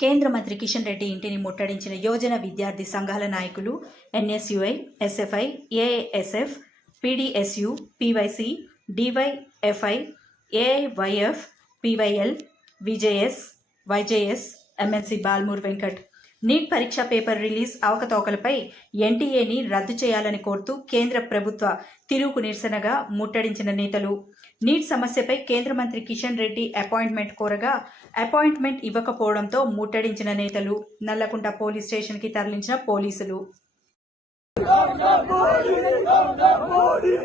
కేంద్ర మంత్రి కిషన్ రెడ్డి ఇంటిని ముట్టడించిన యువజన విద్యార్థి సంఘాల నాయకులు NSUI, SFI, AISF, PDSU, PYC, DYFI, AIYF, PYL, VJS, YJS, MLC Balmoor Venkat NEET పరీక్ష పేపర్ రిలీజ్ అవకతవకలపై ఎన్టీఏని రద్దు చేయాలని కోరుతూ కేంద్ర ప్రభుత్వ తిరుగుకు నిరసనగా ముట్టడించిన నేతలు. నీట్ సమస్యపై కేంద్ర మంత్రి కిషన్ రెడ్డి అపాయింట్మెంట్ కోరగా అపాయింట్మెంట్ ఇవ్వకపోవడంతో ముట్టడించిన నేతలు. నల్లకుంట పోలీస్ స్టేషన్కి తరలించిన పోలీసులు. Modi!